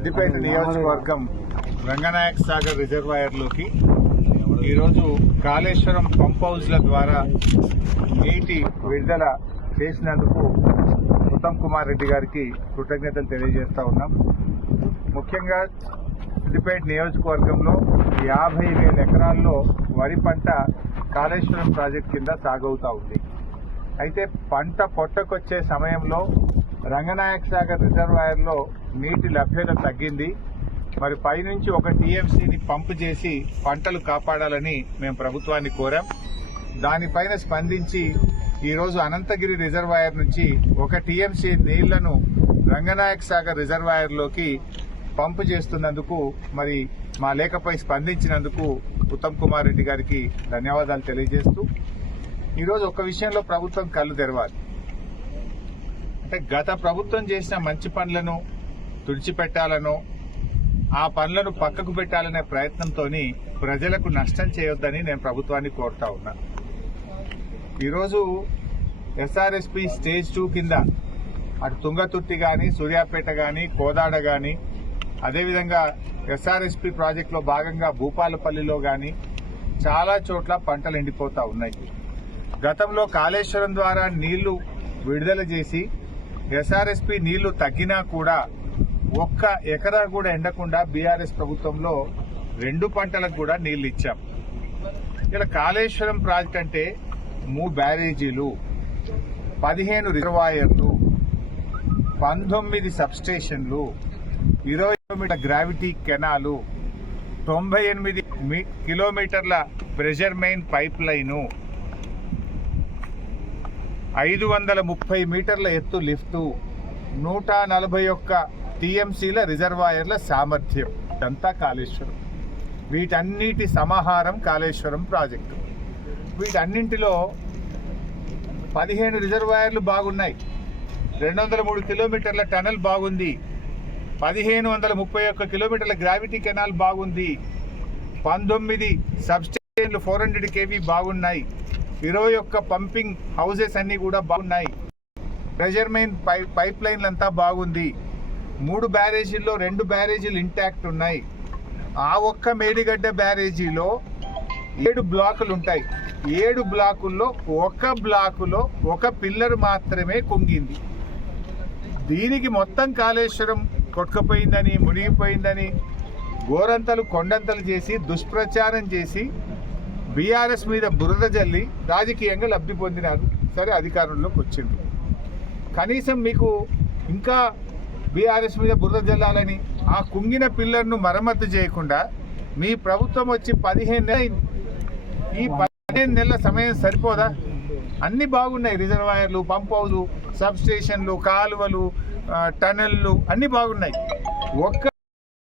సిద్దిపేట నియోజకవర్గం రంగనాయక సాగర్ రిజర్వాయర్లోకి ఈరోజు కాళేశ్వరం పంప్ హౌస్ల ద్వారా నీటి విడుదల చేసినందుకు ఉత్తమ్ కుమార్ రెడ్డి గారికి కృతజ్ఞతలు తెలియజేస్తా ఉన్నాం. ముఖ్యంగా సిద్దిపేట నియోజకవర్గంలో 50,000 ఎకరాల్లో వరి పంట కాళేశ్వరం ప్రాజెక్టు కింద సాగవుతా ఉంది. అయితే పంట పొట్టకొచ్చే సమయంలో రంగనాయక సాగర్ రిజర్వాయర్లో నీటి లభ్యత తగ్గింది. మరి పైనుంచి 1 టీఎంసీని పంపు చేసి పంటలు కాపాడాలని మేము ప్రభుత్వాన్ని కోరాం. దానిపైన స్పందించి ఈరోజు అనంతగిరి రిజర్వాయర్ నుంచి 1 టీఎంసీ నీళ్లను రంగనాయక సాగర్ రిజర్వాయర్లోకి పంపు చేస్తున్నందుకు మరి మా లేఖపై స్పందించినందుకు ఉత్తమ్ కుమార్ రెడ్డి గారికి ధన్యవాదాలు తెలియజేస్తూ ఈరోజు ఒక విషయంలో ప్రభుత్వం కళ్ళు తెరవాలి. అంటే గత ప్రభుత్వం చేసిన మంచి పనులను తుడిచిపెట్టాలనో ఆ పనులను పక్కకు పెట్టాలనే ప్రయత్నంతో ప్రజలకు నష్టం చేయొద్దని నేను ప్రభుత్వాన్ని కోరుతా ఉన్నా. ఈరోజు ఎస్ఆర్ఎస్పీ స్టేజ్ 2 కింద అటు తుంగతుర్తి కానీ, సూర్యాపేట కానీ, కోదాడ కానీ, అదేవిధంగా ఎస్ఆర్ఎస్పీ ప్రాజెక్టులో భాగంగా భూపాలపల్లిలో కానీ చాలా చోట్ల పంటలు ఎండిపోతా ఉన్నాయి. గతంలో కాళేశ్వరం ద్వారా నీళ్లు విడుదల చేసి ఎస్ఆర్ఎస్పీ నీళ్లు తగ్గినా కూడా 1 ఎకరా కూడా ఎండకుండా బీఆర్ఎస్ ప్రభుత్వంలో 2 పంటలకు కూడా నీళ్లు ఇచ్చాం. ఇలా కాళేశ్వరం ప్రాజెక్ట్ అంటే 3 బ్యారేజీలు, 15 రిజర్వాయర్లు, 19 సబ్స్టేషన్లు, 20 కిలోమీటర్ గ్రావిటీ కెనాలు, 98 కిలోమీటర్ల ప్రెషర్ మెయిన్ పైప్ లైను, 530 మీటర్ల ఎత్తు లిఫ్టు, 141 టీఎంసీల రిజర్వాయర్ల సామర్థ్యం. ఇదంతా కాళేశ్వరం. వీటన్నిటి సమాహారం కాళేశ్వరం ప్రాజెక్టు. వీటన్నింటిలో 15 రిజర్వాయర్లు బాగున్నాయి, 203 కిలోమీటర్ల టనల్ బాగుంది, 1531 కిలోమీటర్ల గ్రావిటీ కెనాల్ బాగుంది, 19 సబ్స్టేషన్లు 400 kV బాగున్నాయి, 21 పంపింగ్ హౌసెస్ అన్ని కూడా బాగున్నాయి, ప్రెషర్ మెయిన్ పైప్ లైన్లు అంతా బాగుంది, 3 బ్యారేజీల్లో 2 బ్యారేజీలు ఇంటాక్ట్ ఉన్నాయి. ఆ ఒక్క మేడిగడ్డ బ్యారేజీలో 7 బ్లాకులు ఉంటాయి. 7 బ్లాకుల్లో 1 బ్లాకులో 1 పిల్లర్ మాత్రమే కుంగింది. దీనికి మొత్తం కాళేశ్వరం కొట్టుకుపోయిందని, మునిగిపోయిందని గోరంతలు కొండంతలు చేసి దుష్ప్రచారం చేసి బీఆర్ఎస్ మీద బురద జల్లి రాజకీయంగా లబ్ధి పొందినారు. సరే, అధికారంలోకి వచ్చింది. కనీసం మీకు ఇంకా బీఆర్ఎస్ మీద బురద జల్లాలని ఆ కుంగిన పిల్లర్ను మరమ్మతు చేయకుండా మీ ప్రభుత్వం వచ్చి 15 నెలలు, ఈ 15 నెలల సమయం సరిపోదా? అన్ని బాగున్నాయి, రిజర్వాయర్లు, పంప్ హౌజు, సబ్ స్టేషన్లు, కాలువలు, టనెల్లు అన్ని బాగున్నాయి. ఒక్క